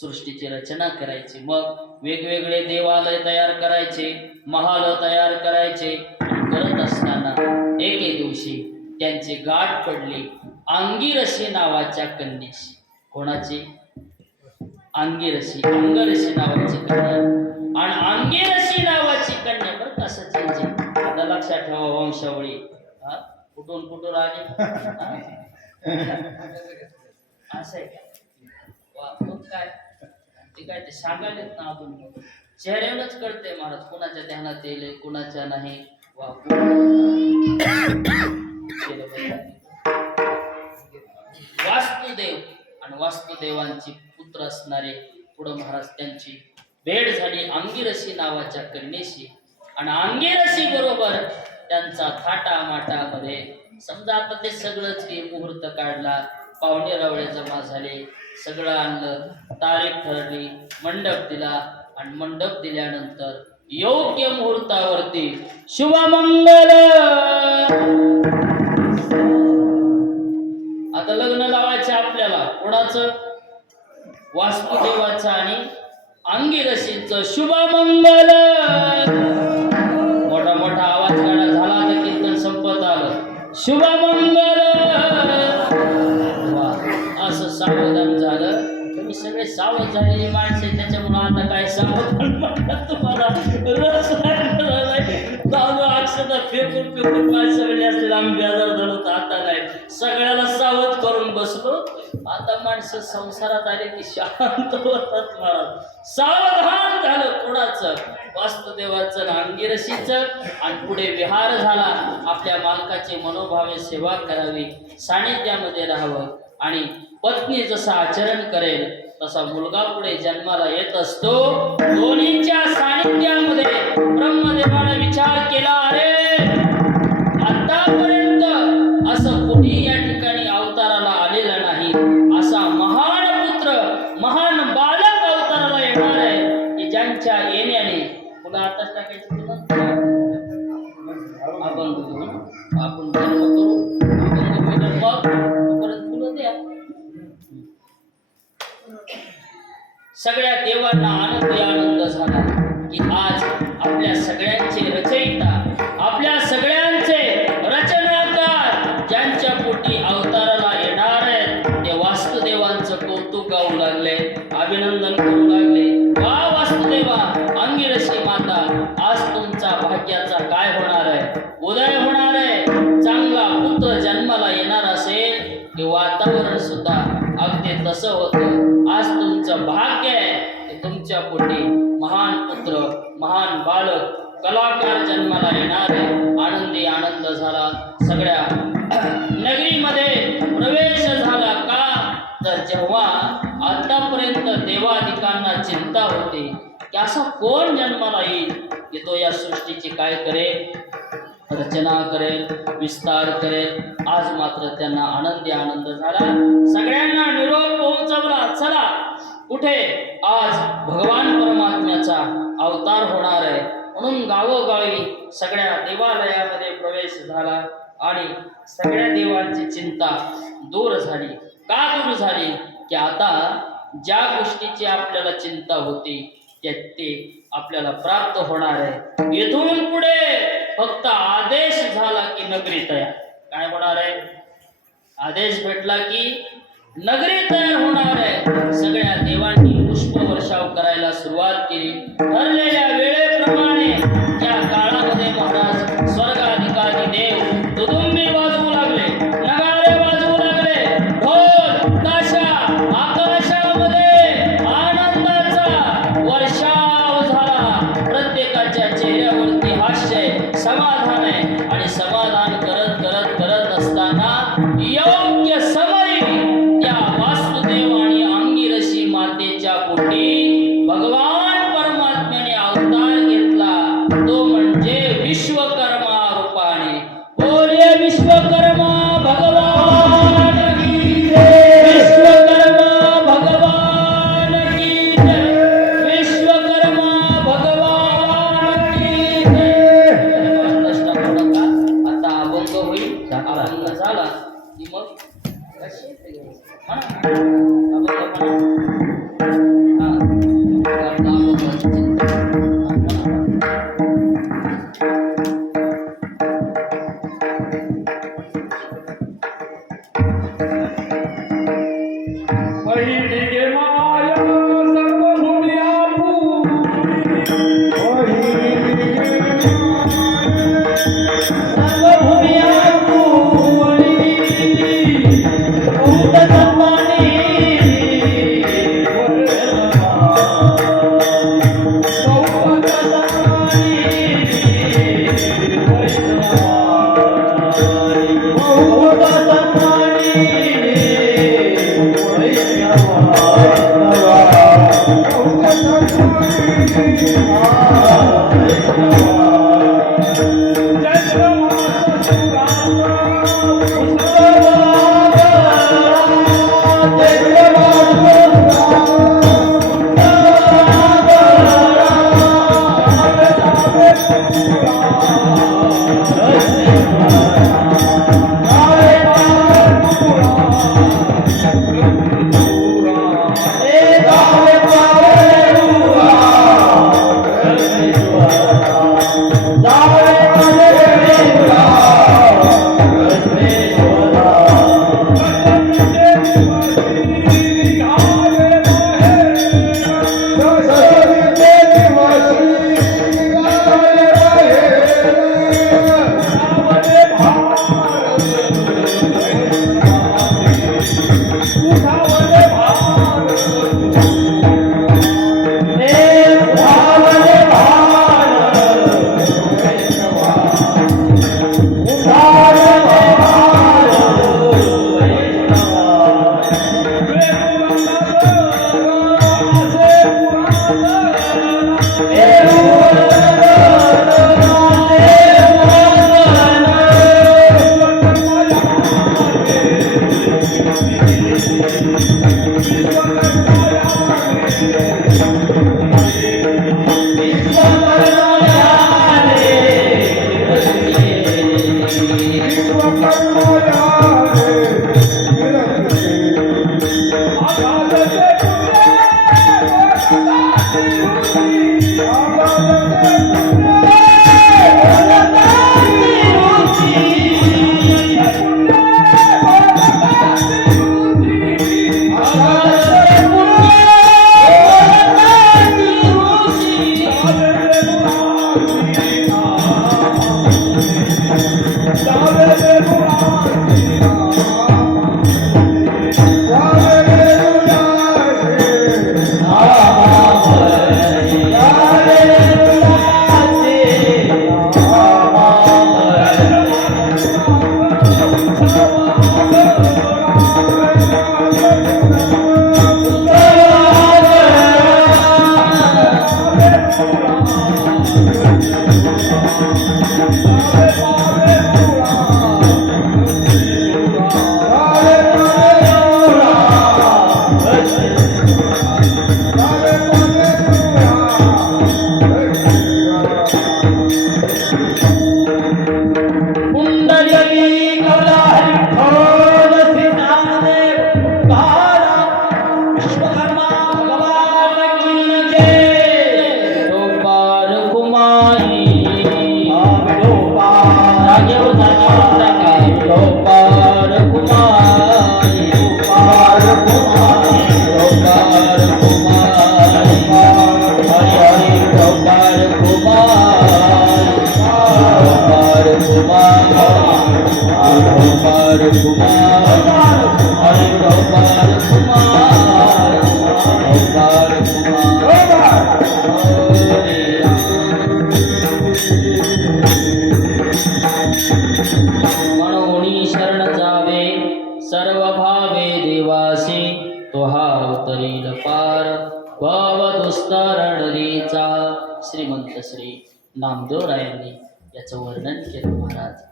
सृष्टीची रचना करायची, मग वेगवेगळे देवालय तयार करायचे, महाल तयार करायचे. करत असताना एके दिवशी त्यांची गाठ पडली अंगिरशी नावाच्या कन्येशी. कोणाची? अंगिरशी, अंगरशी नावाची कन्या. आणि अंगिरशी नावाची कन्या बरं कसं त्यांची, आता लक्षात ठेवा वंशावळी. कुठून कुठून आली असं आहे काय? ते काय ते सांगायलेत ना आपण चेहऱ्यावरच कळते महाराज, कुणाच्या ध्यानात येईल कुणाच्या नाही. वास्तुदेव आणि वास्तुदेवांची पुत्र असणारे पुढे महाराज त्यांची भेट झाली अंगिरशी नावाच्या कन्येशी. आणि अंगिरशी बरोबर त्यांचा थाटा माटामध्ये समजा आता ते सगळंच की मुहूर्त काढला, पाहुणे रावळे जमा झाले, सगळं आणलं, तारीख ठरली, मंडप दिला. आणि मंडप दिल्यानंतर योग्य मुहूर्तावरती शुभमंगल आता लग्न लावायचं आपल्याला. कोणाचं? वास्तुदेवाचं आणि अंगिरशीचं शुभमंगल. मोठा मोठा आवाज काढा, झाला तर कीर्तन संपत आलं. शुभमंगल. असं सावधान झालं. तुम्ही सगळे सावध झालेली माणसे, त्याच्यामुळे आता काय सावधान म्हणतात तुम्हाला रस अक्षता फेकून फेकून माणसं म्हणजे असतील आम्ही बेजार झालो तर आता नाही. सगळ्याला सावध करून बसलो. आता माणसं संसारात आले की शांत होतात महाराज. सावधान झालं कोणाचं? वास्तुदेवाचं अंगिरशीचं. आणि पुढे विहार झाला. आपल्या मालकाची मनोभावे सेवा करावी, सानिध्यामध्ये राहावं. आणि पत्नी जसं आचरण करेल तसा मुलगा पुढे जन्माला येत असतो. दोन्हीच्या सानिध्यामध्ये ब्रह्मदेवाने विचार केला, अरे आतापर्यंत असं कोणी या ठिकाणी अवताराला आलेलं नाही. असा महान पुत्र, महान बालक अवताराला येणार आहे की ज्यांच्या येण्याने तुला आताच टाकायचं तुला आपण जन्म करू, तोपर्यंत तुला द्या. सगळ्या देवांना आनंद झाला की आज आपल्या सगळ्यांचे रचयिता, आपल्या सगळ्यांचे रचनाकार ज्यांच्या पोटी अवताराला येणार आहेत ते वास्तुदेवांचं कौतुक गाऊ लागले, अभिनंदन करू लागले. वा वास्तुदेवा, अंगिरशी माता, आज तुमचा भाग्याचा काय होणार आहे? उदय होणार आहे. चांगला पुत्र जन्माला येणार असेल ते वातावरण सुद्धा अगदी तसं होतं. आज तुमचं भाग्य आहे की तुमच्या पोटी महान पुत्र, महान बालक, कलाकार जन्माला येणार आहे. आनंदी आनंद झाला. सगळ्या नगरीमध्ये प्रवेश झाला. का तर जेव्हा आतापर्यंत देवादिकांना चिंता होती की असा कोण जन्माला येईल की तो या सृष्टीची काय करेल, रचना करेल, विस्तार करेल. आज मात्र त्यांना आनंदी आनंद झाला. सगळ्यांना निरोप पोहोचवला. चला कुठे आज भगवान परमात्म्याचा अवतार होणार आहे म्हणून गावोगावी सगळ्या देवालयामध्ये प्रवेश झाला. आणि सगळ्या देवांची चिंता दूर झाली. का दूर झाली? की आता ज्या गोष्टीची आपल्याला चिंता होती ते आपल्याला प्राप्त होणार आहे. इथून पुढे फक्त आदेश झाला की नगरी तयार. काय होणार आहे? आदेश भेटला की नगरी तयार होणार आहे. सगळ्या देवांनी पुष्पवर्षाव करायला सुरुवात केली. ठरलेल्या वेळेप्रमाणे त्या काळामध्ये महाराज स्वर्गाधिकारी देव तुदुंबी वाजवू लागले, नगारे वाजवू लागले, ढोल ताशा आकाशामध्ये आनंदाचा वर्षाव झाला. प्रत्येकाच्या चेहऱ्यावरती हास्य, समाधान आहे. आणि समाधान करत करत करत असताना योग्य समय त्या वास्तुदेव आणि अंगिरशी मातेच्या पोटी भगवान परमात्म्याने अवतार घेतला. तो म्हणजे विश्वकर्मा रूपाने. बोले विश्वकर्मा भगवान की जय. विश्वकर्मा भगवान की जय. विश्वकर्मा भगवान की जय. आता अभंग होईल. अभंग झाला की मग अभंग म्हणून शरण जावे सर्व भावे देवासी तो हा अवतरील पार भव दुस्तरणीचा श्रीमंत श्री नामदेवरायांनी याचं वर्णन केलं महाराज.